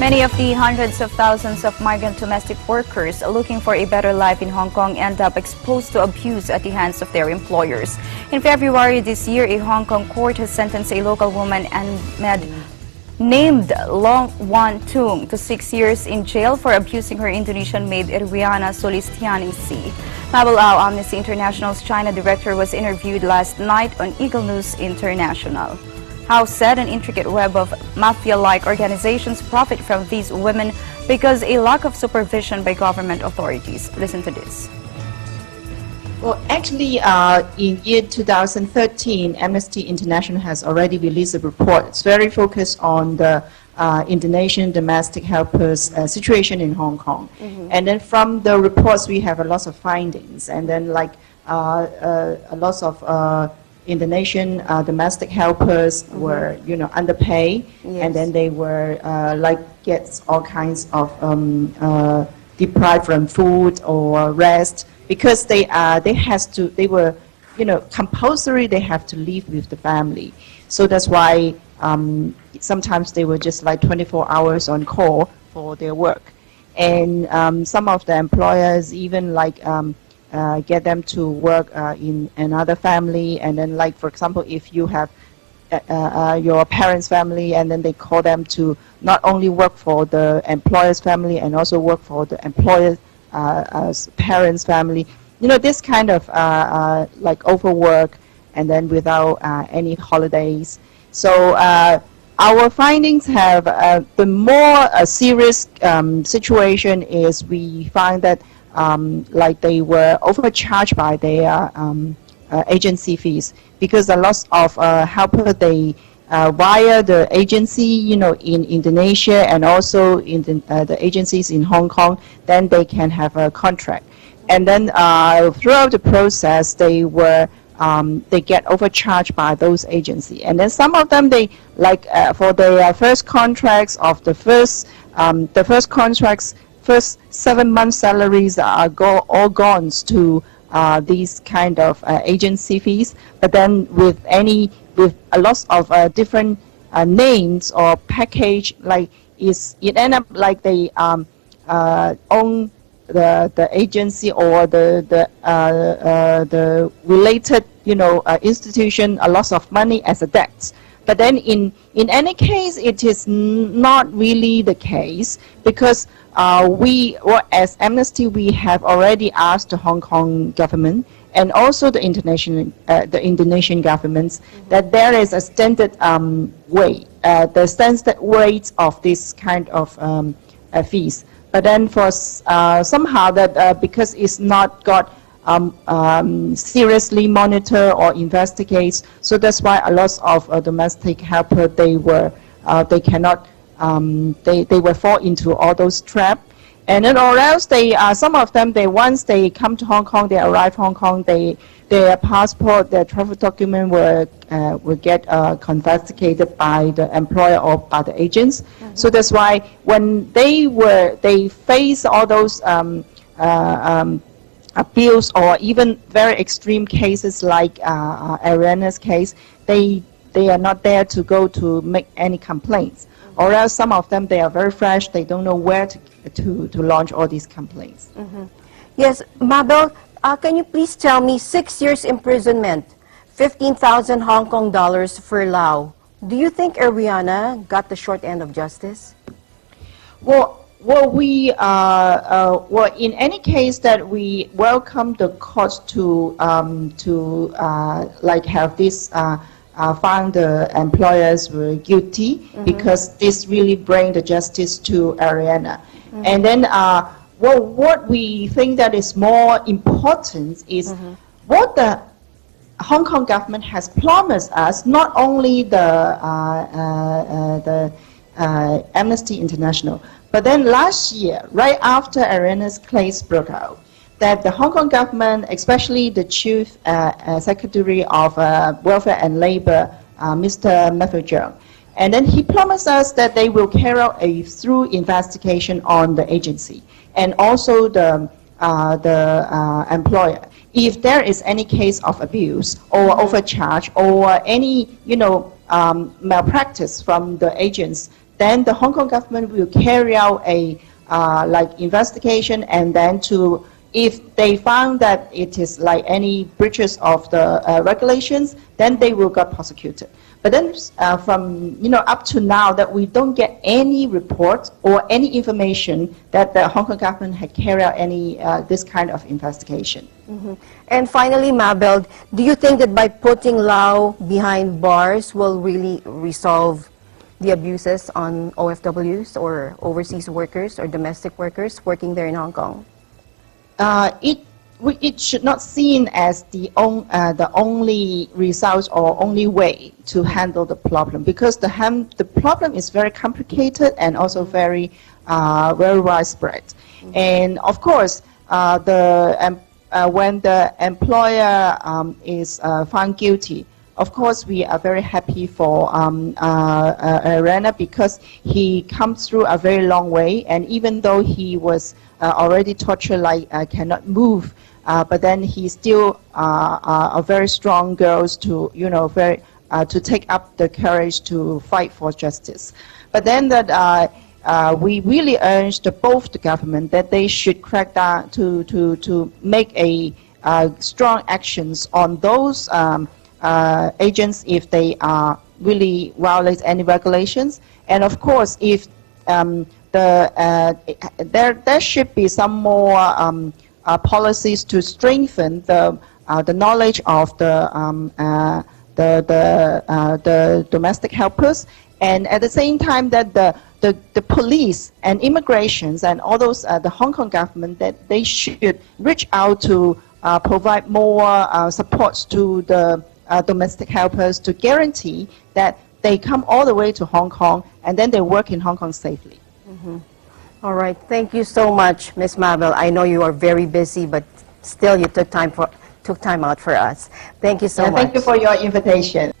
Many of the hundreds of thousands of migrant domestic workers looking for a better life in Hong Kong end up exposed to abuse at the hands of their employers. In February this year, a Hong Kong court has sentenced a local woman named Long Wan Tung to 6 years in jail for abusing her Indonesian maid Riana Solistianisi. Mabel Au, Amnesty International's China director, was interviewed last night on Eagle News International. How said an intricate web of mafia-like organizations profit from these women because a lack of supervision by government authorities. Listen to this. Well, actually, in year 2013, Amnesty International has already released a report. It's very focused on the Indonesian domestic helpers situation in Hong Kong. And then from the reports, we have a lot of findings. And then like a lot of Indonesian domestic helpers were, underpaid, and then they were get all kinds of deprived from food or rest because they were, compulsory. They have to live with the family. So that's why sometimes they were just like 24 hours on call for their work, and some of the employers even get them to work in another family, and then for example, if you have your parents' family, and then they call them to not only work for the employer's family and also work for the employer's parents' family. This kind of overwork, and then without any holidays. So our findings have the more serious situation is we find that they were overcharged by their agency fees, because a lot of helper they via the agency, in Indonesia and also in the agencies in Hong Kong, then they can have a contract, and then throughout the process they were they get overcharged by those agencies, and then some of them they for their first contracts of the first contracts. First 7 months' salaries are all gone to these kind of agency fees. But then with a lot of different names or package, it end up they own the agency or the related institution a lot of money as a debt. But then in any case, it is not really the case, because as Amnesty, we have already asked the Hong Kong government and also the Indonesian governments that there is a standard the standard rate of this kind of fees. But then for somehow that because it's not got seriously monitor or investigates, so that's why a lot of domestic helper they cannot. They will fall into all those traps, and then or else some of them once they come to Hong Kong, they arrive Hong Kong, their passport, their travel document will get confiscated by the employer or by the agents. So that's why when they face all those abuse or even very extreme cases like Ariana's case, they are not there to go to make any complaints. Or else some of them, they are very fresh, they don't know where to launch all these complaints. Yes, Mabel, can you please tell me 6 years imprisonment, 15,000 Hong Kong dollars for Lau. Do you think Ariana got the short end of justice? Well, in any case that we welcome the courts to have this found the employers were guilty, because this really bring the justice to Ariana. And then what we think that is more important is what the Hong Kong government has promised us, not only the Amnesty International, but then last year, right after Ariana's case broke out, that the Hong Kong government, especially the Chief Secretary of Welfare and Labour, Mr. Matthew Cheung, and then he promised us that they will carry out a thorough investigation on the agency and also the employer. If there is any case of abuse or overcharge or any malpractice from the agents, then the Hong Kong government will carry out a like investigation, and then if they found that it is like any breaches of the regulations, then they will get prosecuted. But then from up to now, that we don't get any report or any information that the Hong Kong government had carried out any this kind of investigation. And finally, Mabel, do you think that by putting Lau behind bars will really resolve the abuses on OFWs or overseas workers or domestic workers working there in Hong Kong? It should not seen as the only result or only way to handle the problem, because the problem is very complicated and also very widespread. And of course, when the employer is found guilty, of course we are very happy for Arena, because he comes through a very long way, and even though he was already tortured, like cannot move, but then he still a very strong girls to to take up the courage to fight for justice. But then that we really urge both the government that they should crack down to make a strong actions on those agents if they really violate any regulations. And of course, if there should be some more policies to strengthen the knowledge of the domestic helpers, and at the same time that the police and immigrations and all those the Hong Kong government, that they should reach out to provide more supports to the domestic helpers to guarantee that they come all the way to Hong Kong and then they work in Hong Kong safely. All right, thank you so much, Ms. Mabel. I know you are very busy, but still you took time out for us. Thank you so much. Thank you for your invitation.